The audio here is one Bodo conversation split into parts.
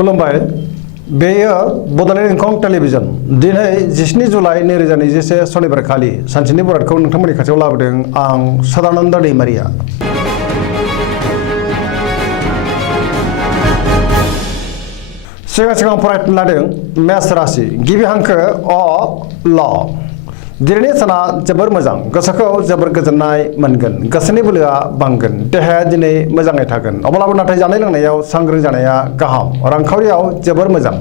खुलुमबाय बेयो बड'लेण्ड इंखं टेलिभिजन दिनै 17 जुलाइ 2021 शनिबार खालि सानसेनि बरादखौ नोंथांमोननि खाथियाव लाबोदों आं सदानन्द दैमारिया। सिगां फरायनो लादों मेष राशि गिबि हांखो अ ल दिनैनि साना जोबोर मोजां गोसोखौ जोबोर गोजोननाय मोनगोन गोसोनि बोलोआ बांगोन देहाया दिनै मोजाङै थागोन अब्लाबो नाथाय जानाय लोंनायाव सांग्रां जानाया गाहाम रांखावरियाव जोबोर मोजां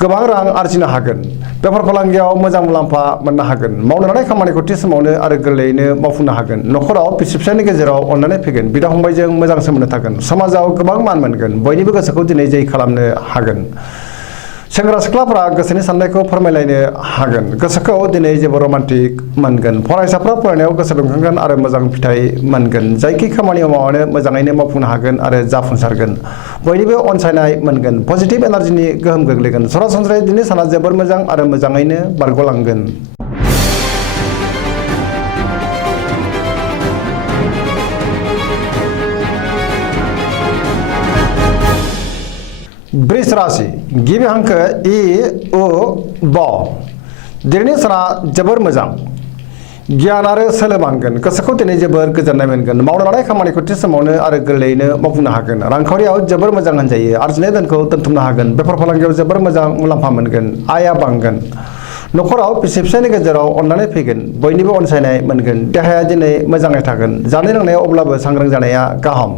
गोबां रां आरजिनो हागोन बेफार फालांगियाव मोजां मुलाम्फा मोननो हागोन मावनो लानाय खामानिखौ थि समावनो आरो गोरलैयैनो मावफुंनो हागोन नखराव बिसि फिसायनि गेजेराव अननानै फैगोन बिदा फंबायजों मोजां सोमोन्दो थागोन समाजाव गोबां मान मोनगोन बयनिबो गोसोखौ दिनै जै खालामनो हागोन सेंग्रा सिख्लाफोरा गोसोनि साननायखौ फोरमायलायनो हागोन गोसोखौ दिनै जेबो रमान्टिक मोनगोन फरायसाफ्रा फरायनायाव गोसो दुंखांगोन आरो मोजां फिथाइ मोनगोन जायखि खामानि मावनो मोजाङैनो मावफुंनो हागोन आरो जाफुंसारगोन बयनिबो अनसायनाय मोनगोन पजिटिभ एनार्जिनि गोहोम गोग्लैगोन सरासनस्रायै दिनै साना जोबोर मोजां आरो मोजाङैनो बारग'लांगोन। वृष राशि गिबि हांखो इ उ ब दिनैनि साना जोबोर मोजां गियान आरो सोलो बांगोन गोसोखौ दिनै जोबोर गोजोननाय मोनगोन मावनो लानाय खामानिखौ थि समावनो आरो गोरलैयैनो मावफुंनो हागोन रांखावरियाव जोबोर मोजां होनजायो आरजिनाय धोनखौ दोनथुमनो हागोन बेफार फालांगियाव जोबोर मोजां मुलाम्फा मोनगोन आयआ बांगोन नखराव बिसि फिसायनि गेजेराव अननानै फैगोन बयनिबो अनसायनाय मोनगोन देहाया दिनै मोजाङै थागोन जानाय लोंनायाव अब्लाबो सांग्रां जानाया गाहाम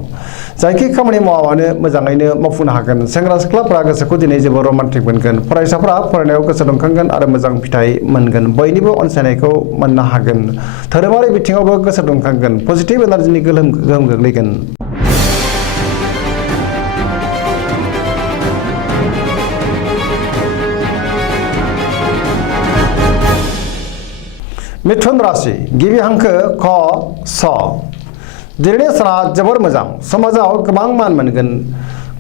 जायखि खामानि मावाबानो मोजाङैनो मावफुंनो हागोन सेंग्रा सिख्लाफ्रा गोसोखौ दिनै जोबोर रमान्टिक मोनगोन फरायसाफ्रा फरायनायाव गोसो दुंखांगोन आरो मोजां फिथाइ मोनगोन बयनिबो अनसायनायखौ मोननो हागोन धोरोमारि बिथिङावबो गोसो दुंखांगोन पजिटिभ एनार्जिनि गोहोम गोग्लैगोन। मिथुन राशि गिबि हांखो ख स दिनैनि साना जोबोर मोजां समाजाव गोबां मान मोनगोन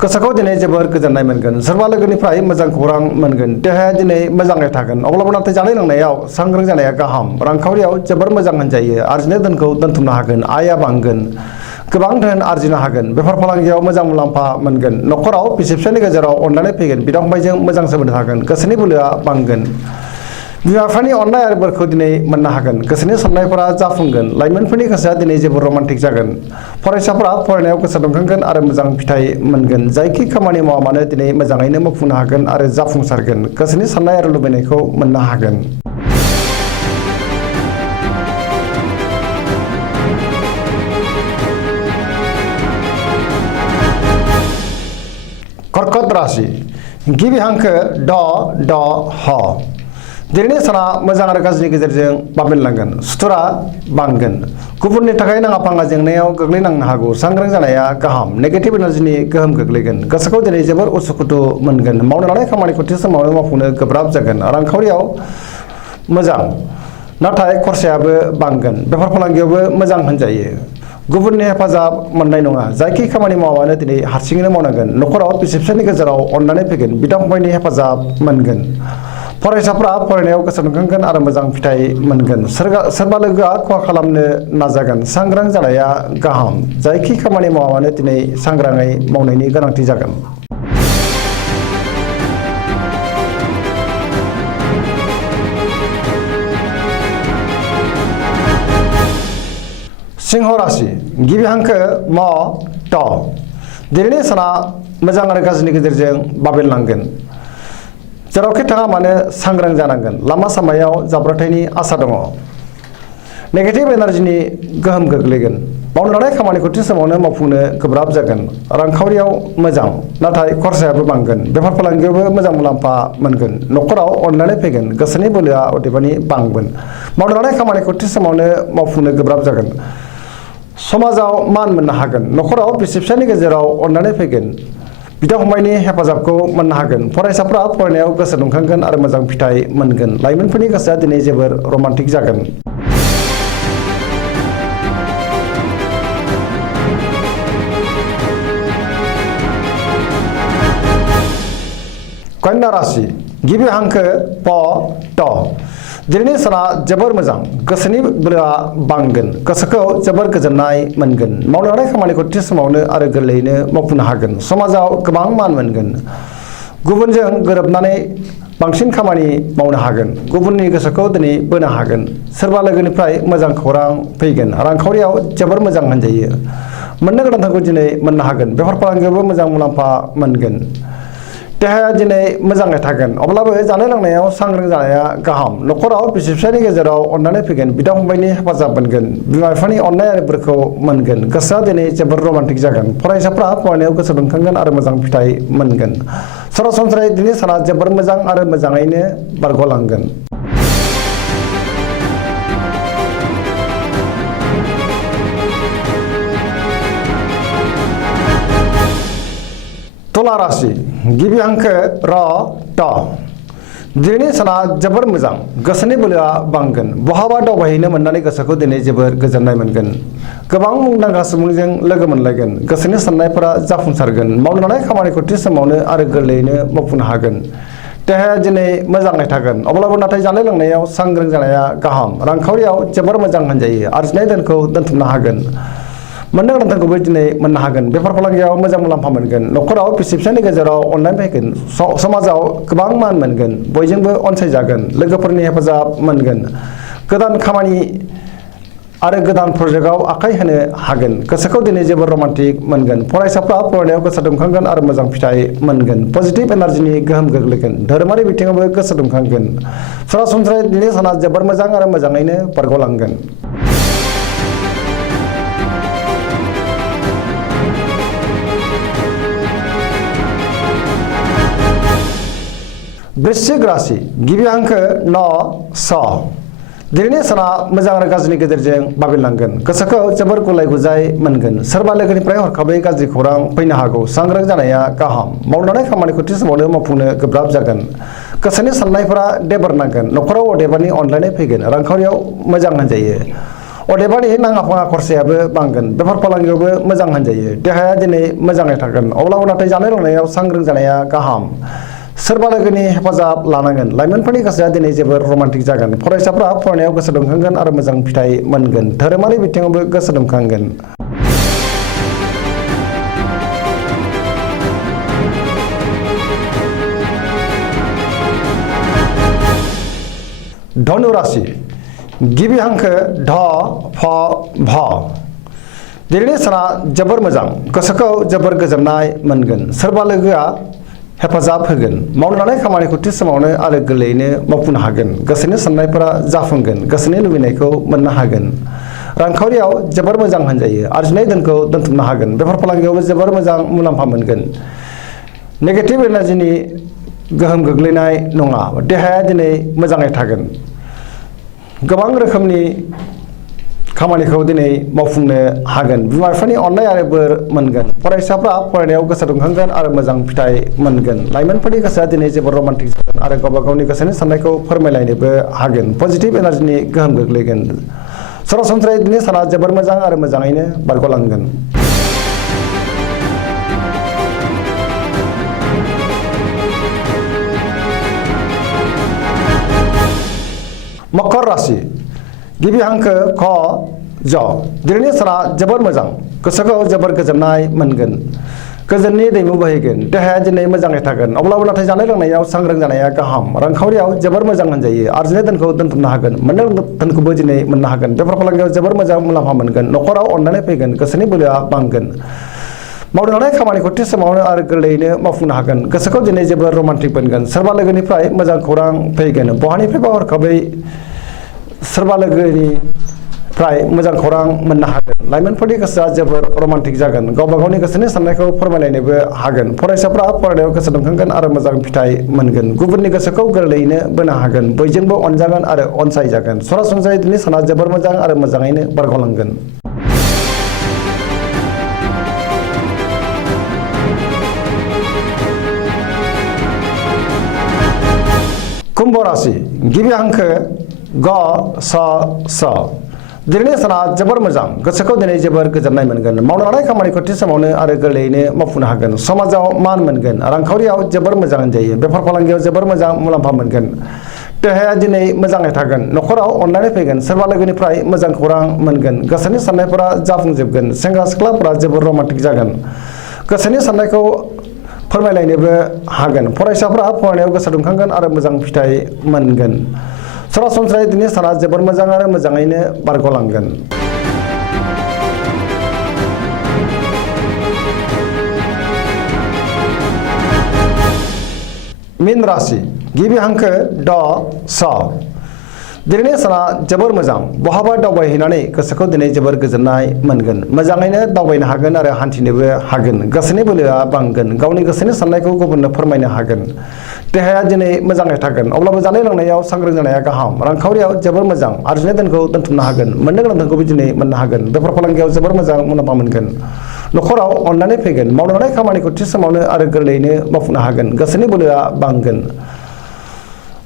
गोसोखौ दिनै जोबोर गोजोननाय मोनगोन सोरबा लोगोनिफ्राय मोजां खौरां मोनगोन देहाया दिनै मोजाङै थागोन अब्लाबो नाथाय जानाय लोंनायाव सांग्रां जानाया गाहाम रांखावरियाव जोबोर मोजां होनजायो आरजिनाय धोनखौ दोनथुमनो हागोन आयआ बांगोन गोबां धोन आरजिनो हागोन बेफार फालांगियाव मोजां मुलाम्फा मोनगोन नखराव बिसि फिसायनि गेजेराव अननानै फैगोन बिदा फंबायजों मोजां सोमोन्दो थागोन गोसोनि बोलोआ बांगोन बिमा बिफानि अननाय आरो बोरखौ दिनै मोननो हागोन गोसोनि साननायफोरा जाफुंगोन लाइमोनफोरनि गोसोआ दिनै जोबोर रमान्टिक जागोन फरायसाफ्रा फरायनायाव गोसो दुंखांगोन आरो मोजां फिथाइ मोनगोन जायखि खामानि मावा मानो दिनै मोजाङैनो मावफुंनो हागोन आरो जाफुंसारगोन गोसोनि साननाय आरो लुबैनायखौ मोननो हागोन। कर्कट राशि गिबि हांखो ड ड ह दिनैनि साना मोजां आरो गाज्रिनि गेजेरजों बाबेनलांगोन सुथुरा बांगोन गुबुननि थाखाय नाङा फाङा जेंनायाव गोग्लैनांनो हागौ सांग्रां जानाया गाहाम नेगेटिभ एनार्जिनि गोहोम गोग्लैगोन गोसोखौ दिनै जोबोर उसुखुथु मोनगोन मावनो लानाय खामानिखौ थि समावनो मावफुंनो गोब्राब जागोन रांखावरियाव मोजां नाथाय खरसायाबो बांगोन बेफार फालांगियावबो मोजां होनजायो गुबुननि हेफाजाब मोननाय नङा जायखि खामानि मावानो दिनै हारसिङैनो मावनांगोन नखराव बिसि फिसायनि गेजेराव अननानै फैगोन बिदा फंबायनि हेफाजाब मोनगोन फरायसाफ्रा फरायनायाव गोसो दुंखांगोन आरो मोजां फिथाइ मोनगोन सोरबा लोगोआ खहा खालामनो नाजागोन सांग्रां जानाया गाहाम जायखि खामानि मावानो दिनै सांग्राङै मावनायनि गोनांथि जागोन। सिंह राशि गिबि हांखो म ट दिनैनि साना मोजां आरो गाज्रिनि गेजेरजों बाबेनलांगोन जेरावखि थाङा मानो सांग्रां जानांगोन लामा सामायाव जाब्रबथायनि आसा दङ नेगेटिभ एनार्जिनि गोहोम गोग्लैगोन मावनो लानाय खामानिखौ थि समावनो मावफुंनो गोब्राब जागोन रांखावरियाव मोजां नाथाय खरसायाबो बांगोन बेफार फालांगियावबो मोजां मुलाम्फा मोनगोन नखराव अननानै फैगोन गोसोनि बोलोआ अदेबानि बांगोन मावनो लानाय खामानिखौ थि समावनो मावफुंनो गोब्राब जागोन समाजाव मान मोननो हागोन नखराव बिसि फिसायनि गेजेराव अननानै फैगोन बिदा फंबायनि हेफाजाबखौ मोननो हागोन फरायसाफ्रा फरायनायाव गोसो दुंखांगोन आरो मोजां फिथाइ मोनगोन लाइमोनफोरनि गोसोआ दिनै जोबोर रमान्टिक जागोन। कन्या राशि गिबि हांखो प ट दिनैनि साना जोबोर मोजां गोसोनि बोलोआ बांगोन गोसोखौ जोबोर गोजोननाय मोनगोन मावनो लानाय खामानिखौ थि समावनो आरो गोरलैयैनो मावफुंनो हागोन समाजाव गोबां मान मोनगोन गुबुनजों गोरोबनानै बांसिन खामानि मावनो हागोन गुबुननि गोसोखौ दिनै बोनो हागोन सोरबा लोगोनिफ्राय मोजां खौरां फैगोन रांखावरियाव जोबोर मोजां होनजायो मोननो गोनांखौ दिनै मोननो हागोन बेफार फालांगियावबो मोजां मुलाम्फा मोनगोन देहाया दिनै मोजाङै थागोन अब्लाबो जानाय लोंनायाव सांग्रां जानाया गाहाम न'खराव बिसि फिसायनि गेजेराव अननानै फैगोन बिदा फंबायनि हेफाजाब मोनगोन बिमा बिफानि अननाय आरो बोरखौ मोनगोन गोसोआ दिनै जोबोर रमान्टिक जागोन फरायसाफ्रा फरायनायाव गोसो दुंखांगोन आरो मोजां फिथाइ मोनगोन सरासनस्रायै दिनै साना जोबोर मोजां आरो मोजाङैनो बारग'लांगोन तुला राशि गिबि हांखो र ट दिनैनि साना जोबोर मोजां गोसोनि बोलोआ बांगोन बहाबा दावबायहैनो मोननानै गोसोखौ दिनै जोबोर गोजोननाय मोनगोन गोबां मुंदांखा सुबुंजों लोगो मोनलायगोन गोसोनि साननायफोरा जाफुंसारगोन मावनो लानाय खामानिखौ थि समावनो आरो गोरलैयैनो मावफुंनो हागोन देहाया दिनै मोजाङै थागोन अब्लाबो नाथाय जानाय लोंनायाव सांग्रां जानाया गाहाम रांखावरियाव जोबोर मोजां होनजायो आरजिनाय धोनखौ दोनथुमनो हागोन मोननो गोनांखौबो दिनै मोननो हागोन बेफार फालांगियाव मोजां मुलाम्फा मोनगोन न'खराव बिसि फिसायनि गेजेराव अननाय फैगोन समाजाव गोबां मान मोनगोन बयजोंबो अनसायजागोन लोगोफोरनि हेफाजाब मोनगोन गोदान खामानि आरो गोदान प्रजेक्टआव आखाइ होनो हागोन गोसोखौ दिनै जोबोर रमान्टिक मोनगोन फरायसाफ्रा फरायनायाव गोसो दुंखांगोन आरो मोजां फिथाइ मोनगोन पजिटिभ एनार्जिनि गोहोम गोग्लैगोन धोरोमारि बिथिङावबो गोसो दुंखांगोन सरासनस्रायै दिनै साना जोबोर मोजां आरो मोजाङैनो बारग'लांगोन वृश्चिक राशि गिबि हांखो न स दिनैनि साना मोजां आरो गाज्रिनि गेजेरजों बाबेनलांगोन गोसोखौ जोबोर गुलाय गुजाय मोनगोन सोरबा लोगोनिफ्राय हरखाबै गाज्रि खौरां फैनो हागौ सांग्रां जानाया गाहाम मावनाय खामानिखौ थि समावनो मावफुंनो गोब्राब जागोन गोसोनि साननायफोरा देबोरनांगोन न'खराव अदेबानि अनलायनाय फैगोन रांखावरियाव मोजां होनजायो अदेबानि नाङा फाङा खरसायाबो बांगोन बेफार फालांगियावबो मोजां होनजायो देहाया दिनै मोजाङै थागोन अब्लाबो नाथाय जानाय लोंनायाव सांग्रां जानाया गाहाम सोरबा लोगोनि हेफाजाब लानांगोन लाइमोनफोरनि गोसोआ दिनै जोबोर रमान्टिक जागोन फरायसाफ्रा फरायनायाव गोसो दुंखांगोन आरो मोजां फिथाइ मोनगोन धोरोमारि बिथिङावबो गोसो दुंखांगोन धनु राशि गिबि हांखो ढ फ भ दिनैनि साना जोबोर मोजां गोसोखौ जोबोर गोजोननाय मोनगोन सोरबा लोगोआ हेफाजाब होगोन मावनो लानाय खामानिखौ थि समावनो आरो गोरलैयैनो मावफुंनो हागोन गोसोनि साननायफोरा जाफुंगोन गोसोनि लुबैनायखौ मोननो हागोन रांखावरियाव जोबोर मोजां होनजायो आरजिनाय धोनखौ दोनथुमनो हागोन बेफार फालांगियावबो जोबोर मोजां मुलाम्फा मोनगोन नेगेटिभ एनार्जिनि गोहोम गोग्लैनाय नङा देहाया दिनै मोजाङै थागोन गोबां रोखोमनि खामानिखौ दिनै मावफुंनो हागोन बिमा बिफानि अननाय आरो बोर मोनगोन फरायसाफ्रा फरायनायाव गोसो दुंखांगोन आरो मोजां फिथाइ मोनगोन लाइमोनफोरनि गोसोआ दिनै जोबोर रमान्टिक जागोन आरो गावबा गावनि गोसोनि साननायखौ फोरमायलायनोबो हागोन पजिटिभ एनार्जिनि गोहोम गोग्लैगोन सरासनस्रायै दिनै साना जोबोर मोजां आरो मोजाङैनो बारग'लांगोन मकर राशि गिबि हांखो ख ज दिनैनि साना जोबोर मोजां गोसोखौ जोबोर गोजोननाय मोनगोन गोजोननि दैमु बोहैगोन देहाया दिनै मोजाङै थागोन अब्लाबो नाथाय जानाय लोंनायाव सांग्रां जानाया गाहाम रांखावरियाव जोबोर मोजां होनजायो आरजिनाय धोनखौ दोनथुमनो हागोन मोननाय धोनखौबो दिनै मोननो हागोन बेफार फालांगियाव जोबोर मोजां मुलाम्फा मोनगोन न'खराव अननानै फैगोन गोसोनि बोलोआ बांगोन मावनो लानाय खामानिखौ थि समावनो आरो गोरलैयैनो मावफुंनो हागोन गोसोखौ दिनै जोबोर रमान्टिक मोनगोन सोरबा लोगोनिफ्राय मोजां खौरां फैगोन बहानिफ्रायबा हरखाबै सोरबा लोगोनिफ्राय मोजां खौरां मोननो हागोन लाइमोनफोरनि गोसोआ जोबोर रमान्टिक जागोन गावबा गावनि गोसोनि साननायखौ फोरमायलायनोबो हागोन फरायसाफ्रा फरायनायाव गोसो दुंखांगोन आरो मोजां फिथाइ मोनगोन गुबुननि गोसोखौ गोरलैयैनो बोनो हागोन बयजोंबो अनजागोन आरो अनसायजागोन सरासनस्रायै दिनै साना जोबोर मोजां आरो मोजाङैनो बारग'लांगोन कुम्भ राशि गिबि हांखो ग स स दिनैनि साना जोबोर मोजां गोसोखौ दिनै जोबोर गोजोननाय मोनगोन मावनो लानाय खामानिखौ थि समावनो आरो गोरलैयैनो मावफुंनो हागोन समाजाव मान मोनगोन रांखावरियाव जोबोर मोजां होनजायो बेफार फालांगियाव जोबोर मोजां मुलाम्फा मोनगोन देहाया दिनै मोजाङै थागोन न'खराव अननानै फैगोन सोरबा लोगोनिफ्राय मोजां खौरां मोनगोन गोसोनि साननायफोरा जाफुंजोबगोन सेंग्रा सिख्लाफोरा जोबोर रमान्टिक जागोन गोसोनि साननायखौ फोरमायलायनोबो हागोन। फरायसाफ्रा फरायनायाव गोसो दुंखांगोन आरो मोजां फिथाइ मोनगोन। सरासनस्रायै दिनै साना जोबोर मोजां आरो मोजाङैनो बारग'लांगोन। मीन राशि गिबि हांखो ड स दिनैनि साना जोबोर मोजां। बहाबा दावबायहैनानै गोसोखौ दिनै जोबोर गोजोननाय मोनगोन। मोजाङैनो दावबायनो हागोन आरो हान्थिनोबो हागोन। गोसोनि बोलोआ बांगोन। गावनि गोसोनि साननायखौ गुबुननो फोरमायनो हागोन। देहाया दिनै मोजाङै थागोन। अब्लाबो जानाय लोंनायाव सांग्रां जानाया गाहाम। रांखावरियाव जोबोर मोजां। आरजिनाय धोनखौ दोनथुमनो हागोन। मोननो गोनां धोनखौबो दिनै मोननो हागोन। बेफार फालांगियाव जोबोर मोजां मुलाम्फा मोनगोन। न'खराव अननानै फैगोन। मावनो लानाय खामानिखौ थि समावनो आरो गोरलैयैनो मावफुंनो हागोन। गोसोनि बोलोआ बांगोन।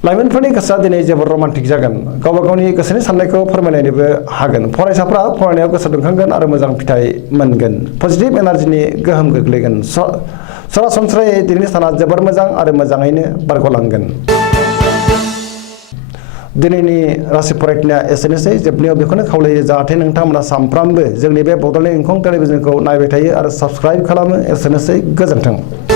लाइमोनफोरनि गोसोआ दिनै जोबोर रमान्टिक जागोन। गावबा गावनि गोसोनि साननायखौ फोरमायलायनोबो हागोन। फरायसाफ्रा फरायनायाव गोसो दुंखांगोन आरो मोजां फिथाइ मोनगोन। पजिटिभ एनार्जिनि गोहोम गोग्लैगोन। सरासनस्रायै दिनैनि साना जोबोर मोजां आरो मोजाङैनो बारग'लांगोन। दिनैनि राशि फरायनाया एसेनोसै। जोबनायाव बेखौनो खावलायो जाहाथे नोंथांमोना सानफ्रामबो जोंनि बे बड'लेण्ड इंखं टेलिभिजनखौ नायबाय थायो आरो साबस्क्राइब खालामो। एसेनोसै, गोजोन्थों।